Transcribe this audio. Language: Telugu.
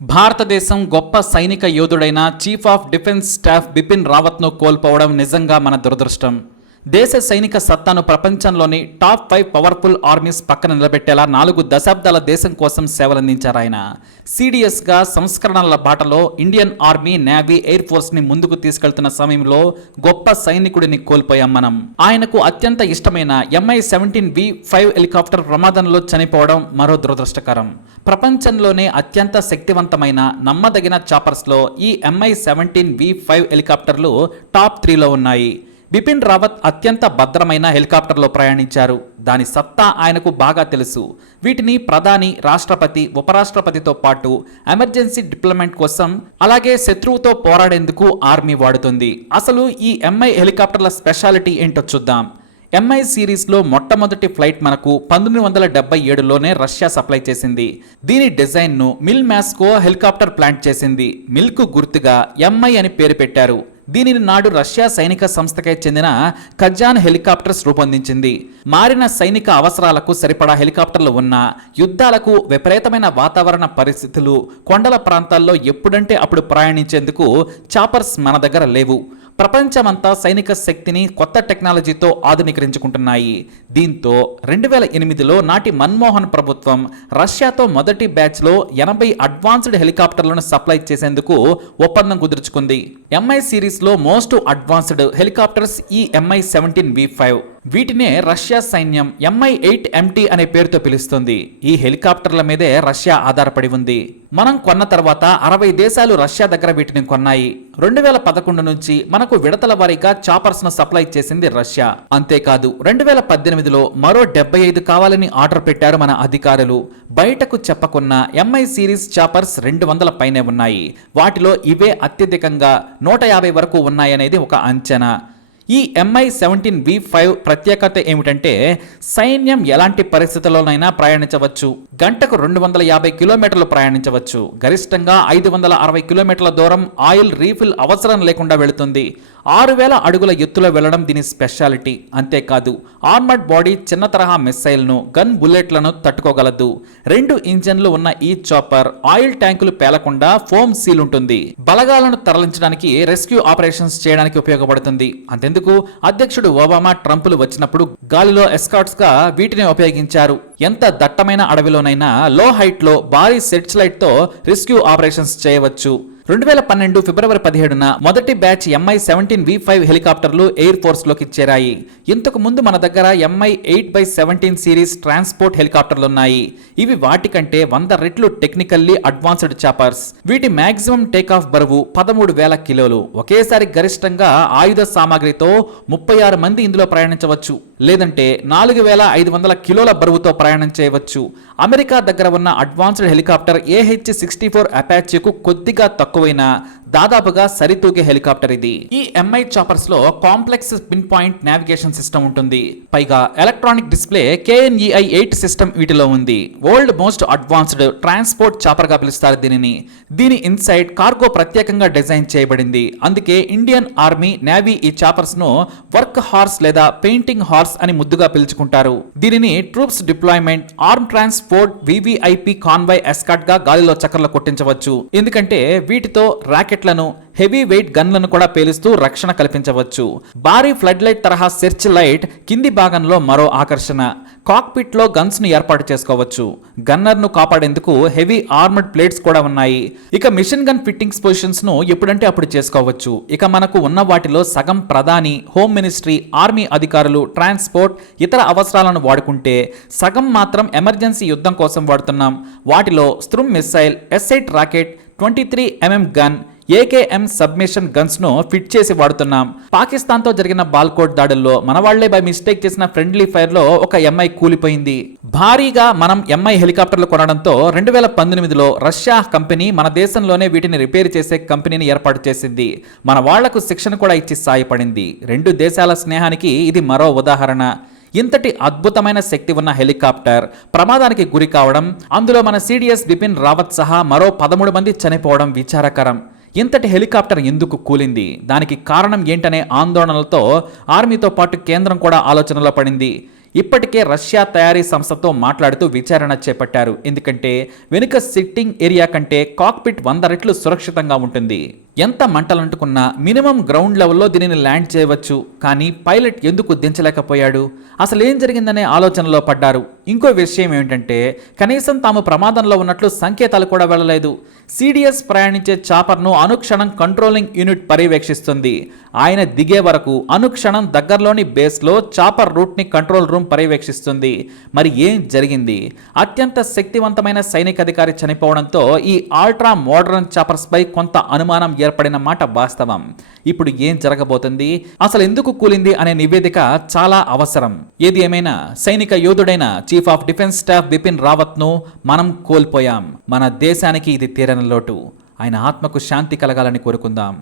భారతదేశం గొప్ప సైనిక యోధుడైన chief of defence staff Bipin రావత్ను కోల్పోవడం నిజంగా మన దురదృష్టం. దేశ సైనిక సత్తాను ప్రపంచంలోని టాప్ 5 పవర్ఫుల్ ఆర్మీస్ పక్కన నిలబెట్టేలా 4 దశాబ్దాల దేశం కోసం సేవలందించారు ఆయన. సిడిఎస్గా సంస్కరణల బాటలో ఇండియన్ ఆర్మీ, నేవీ, ఎయిర్ ఫోర్స్ని ముందుకు తీసుకెళ్తున్న సమయంలో గొప్ప సైనికుడిని కోల్పోయాం మనం. ఆయనకు అత్యంత ఇష్టమైన MI-17V5 హెలికాప్టర్ ప్రమాదంలో చనిపోవడం మరో దురదృష్టకరం. ప్రపంచంలోనే అత్యంత శక్తివంతమైన నమ్మదగిన చాపర్స్లో ఈ MI-17V5 హెలికాప్టర్లు టాప్ 3లో ఉన్నాయి. బిపిన్ రావత్ అత్యంత భద్రమైన హెలికాప్టర్లో ప్రయాణించారు. దాని సత్తా ఆయనకు బాగా తెలుసు. వీటిని ప్రధాని, రాష్ట్రపతి, ఉపరాష్ట్రపతితో పాటు ఎమర్జెన్సీ డిప్లొమెంట్ కోసం, అలాగే శత్రువుతో పోరాడేందుకు ఆర్మీ వాడుతుంది. అసలు ఈ MI హెలికాప్టర్ల స్పెషాలిటీ ఏంటో చూద్దాం. MI సిరీస్లో మొట్టమొదటి ఫ్లైట్ మనకు 1977లోనే రష్యా సప్లై చేసింది. దీని డిజైన్ను మిల్ మాస్కో హెలికాప్టర్ ప్లాంట్ చేసింది. మిల్కు గుర్తుగా MI అని పేరు పెట్టారు. దీనిని నాడు రష్యా సైనిక సంస్థకే చెందిన కజాన్ హెలికాప్టర్స్ రూపొందించింది. మారిన సైనిక అవసరాలకు సరిపడా హెలికాప్టర్లు ఉన్నా యుద్ధాలకు, విపరీతమైన వాతావరణ పరిస్థితులు, కొండల ప్రాంతాల్లో ఎప్పుడంటే అప్పుడు ప్రయాణించేందుకు చాపర్స్ మన దగ్గర లేవు. ప్రపంచమంతా సైనిక శక్తిని కొత్త టెక్నాలజీతో ఆధునీకరించుకుంటున్నాయి. దీంతో 2008లో నాటి మన్మోహన్ ప్రభుత్వం రష్యాతో మొదటి బ్యాచ్లో 80 అడ్వాన్స్డ్ హెలికాప్టర్లను సప్లై చేసేందుకు ఒప్పందం కుదుర్చుకుంది. MI సిరీస్లో మోస్ట్ అడ్వాన్స్డ్ హెలికాప్టర్స్ ఈ MI-17V5. వీటినే రష్యా సైన్యం MI-8MT అనే పేరుతో పిలుస్తుంది. ఈ హెలికాప్టర్ల మీదే రష్యా ఆధారపడి ఉంది. మనం కొన్న తర్వాత 60 దేశాలు రష్యా దగ్గర వీటిని కొన్నాయి. 2011 నుంచి మనకు విడతల వారీగా చాపర్స్ ను సప్లై చేసింది రష్యా. అంతేకాదు 2018లో మరో 75 కావాలని ఆర్డర్ పెట్టారు మన అధికారులు. బయటకు చెప్పకున్న MI సిరీస్ చాపర్స్ 200 పైనే ఉన్నాయి. వాటిలో ఇవే అత్యధికంగా 150 వరకు ఉన్నాయనేది ఒక అంచనా. ఈ MI-17V5 ప్రత్యేకత ఏమిటంటే సైన్యం ఎలాంటి పరిస్థితుల్లోనైనా ప్రయాణించవచ్చు. గంటకు 250 కిలోమీటర్లు ప్రయాణించవచ్చు. గరిష్టంగా 560 కిలోమీటర్ల దూరం ఆయిల్ రీఫిల్ అవసరం లేకుండా వెళుతుంది. 6000 అడుగుల ఎత్తులో వెళ్లడం దీని స్పెషాలిటీ. అంతేకాదు ఆర్మర్డ్ బాడీ చిన్న తరహా మిస్సైల్ను, గన్ బుల్లెట్లను తట్టుకోగలదు. 2 ఇంజన్లు ఉన్న ఈ చాపర్ ఆయిల్ ట్యాంకులు పేలకుండా ఫోమ్ సీల్ ఉంటుంది. బలగాలను తరలించడానికి, రెస్క్యూ ఆపరేషన్స్ చేయడానికి ఉపయోగపడుతుంది. అంతెందుకు అధ్యక్షుడు ఒబామా, ట్రంప్లు వచ్చినప్పుడు గాలిలో ఎస్కార్ట్స్ గా వీటిని ఉపయోగించారు. ఎంత దట్టమైన అడవిలోనైనా లో హైట్ లో భారీ సెర్చ్ లైట్ తో రెస్క్యూ ఆపరేషన్స్ చేయవచ్చు. 2012 ఫిబ్రవరి 17న మొదటి బ్యాచ్ MI-17V5 హెలికాప్టర్లు ఎయిర్ ఫోర్స్ లోకి చేరాయి. ఇంతకు ముందు మన దగ్గర MI-8/17 సిరీస్ ట్రాన్స్పోర్ట్ హెలికాప్టర్లు ఉన్నాయి. ఇవి వాటికంటే 100 రెట్లు టెక్నికల్లీ అడ్వాన్స్డ్ చాపర్స్. వీటి మాక్సిమం టేకాఫ్ బరువు 13,000 కిలోలు. ఒకేసారి గరిష్టంగా ఆయుధ సామాగ్రితో 36 మంది ఇందులో ప్రయాణించవచ్చు. లేదంటే 4,500 కిలోల బరువుతో ప్రయాణం చేయవచ్చు. అమెరికా దగ్గర ఉన్న అడ్వాన్స్డ్ హెలికాప్టర్ AH-64 అపాచీకు కొద్దిగా తక్కువైన దాదాపుగా సరితూగే హెలికాప్టర్ ఇది. ఈ MI చాపర్స్ లో complex pin point navigation system ఉంటుంది. పైగా ఎలక్ట్రానిక్ డిస్ప్లే KNEI-8 సిస్టమ్ వీటిలో ఉంది. World most advanced transport chopper గా పిలుస్తారు దీనిని. దీని ఇన్సైడ్ కార్గో ప్రత్యేకంగా డిజైన్ చేయబడింది. అందుకే ఇండియన్ ఆర్మీ, నేవీ ఈ చాపర్స్ ను వర్క్ హార్స్ లేదా పెయింటింగ్ హార్స్ అని ముద్దుగా పిలుచుకుంటారు. దీనిని troops deployment, arm transport, VVIP convoy escort గా గాలిలో చక్కర్లు కొట్టించవచ్చు. ఎందుకంటే వీటితో రాకెట్లను, హెవీ వెయిట్ గన్లను కూడా పేలుస్తూ రక్షణ కల్పించవచ్చు. భారీ ఫ్లడ్ లైట్ తరహా సెర్చ్ లైట్ కింది భాగంలో మరో ఆకర్షణ. కాక్పిట్ లో గన్స్ ను ఏర్పాటు చేసుకోవచ్చు. గన్నర్ ను కాపాడేందుకు హెవీ ఆర్మర్డ్ ప్లేట్స్ కూడా ఉన్నాయి. ఇక మిషన్ గన్ ఫిట్టింగ్స్ పొజిషన్స్ ను ఎప్పుడంటే అప్పుడు చేసుకోవచ్చు. ఇక మనకు ఉన్న వాటిలో సగం ప్రధాని, హోమ్ మినిస్ట్రీ, ఆర్మీ అధికారులు, ట్రాన్స్పోర్ట్, ఇతర అవసరాలను వాడుకుంటే సగం మాత్రం ఎమర్జెన్సీ యుద్ధం కోసం వాడుతున్నాం. వాటిలో Shturm missile, S-8 rocket, 23mm gun, AKM submachine guns ను ఫిట్ చేసి వాడుతున్నాం. పాకిస్తాన్ తో జరిగిన బాల్కోట్ దాడుల్లో మన వాళ్లే బై మిస్టేక్ చేసిన ఫ్రెండ్లీ ఫైర్ లో ఒక MI కూలిపోయింది. భారీగా మనం MI హెలికాప్టర్లు కొనడంతో 2018లో రష్యా కంపెనీ మన దేశంలోనే వీటిని రిపేర్ చేసే కంపెనీని ఏర్పాటు చేసింది. మన వాళ్లకు శిక్షణ కూడా ఇచ్చి సాయపడింది. 2 దేశాల స్నేహానికి ఇది మరో ఉదాహరణ. ఇంతటి అద్భుతమైన శక్తి ఉన్న హెలికాప్టర్ ప్రమాదానికి గురి కావడం, అందులో మన సిడిఎస్ బిపిన్ రావత్ సహా మరో 13 మంది చనిపోవడం విచారకరం. ఇంతటి హెలికాప్టర్ ఎందుకు కూలింది, దానికి కారణం ఏంటనే ఆందోళనలతో ఆర్మీతో పాటు కేంద్రం కూడా ఆలోచనలో పడింది. ఇప్పటికే రష్యా తయారీ సంస్థతో మాట్లాడుతూ విచారణ చేపట్టారు. ఎందుకంటే వెనుక సిట్టింగ్ ఏరియా కంటే కాక్పిట్ 100 రెట్లు సురక్షితంగా ఉంటుంది. ఎంత మంటలంటుకున్నా మినిమం గ్రౌండ్ లెవెల్లో దీనిని ల్యాండ్ చేయవచ్చు. కానీ పైలట్ ఎందుకు దించలేకపోయాడు? అసలు ఏం జరిగిందనే ఆలోచనలో పడ్డారు. ఇంకో విషయం ఏమిటంటే కనీసం తాము ప్రమాదంలో ఉన్నట్లు సంకేతాలు కూడా వెళ్ళలేదు. సిడిఎస్ ప్రయాణించే చాపర్ను అనుక్షణం కంట్రోలింగ్ యూనిట్ పర్యవేక్షిస్తుంది. ఆయన దిగే వరకు అనుక్షణం దగ్గరలోని బేస్లో చాపర్ రూట్ని కంట్రోల్ రూమ్ పర్యవేక్షిస్తుంది. మరి ఏం జరిగింది? అత్యంత శక్తివంతమైన సైనిక అధికారి చనిపోవడంతో ఈ అల్ట్రా మోడర్న్ చాపర్స్ పై కొంత అనుమానం ఏర్పడిన మాట వాస్తవం. ఇప్పుడు ఏం జరగబోతుంది, అసలు ఎందుకు కూలింది అనే నివేదిక చాలా అవసరం. ఏది ఏమైనా సైనిక యోధుడైన chief of defence staff Bipin Rawat ను మనం కోల్పోయాం. మన దేశానికి ఇది తీరని లోటు. ఆయన ఆత్మకు శాంతి కలగాలని కోరుకుందాం.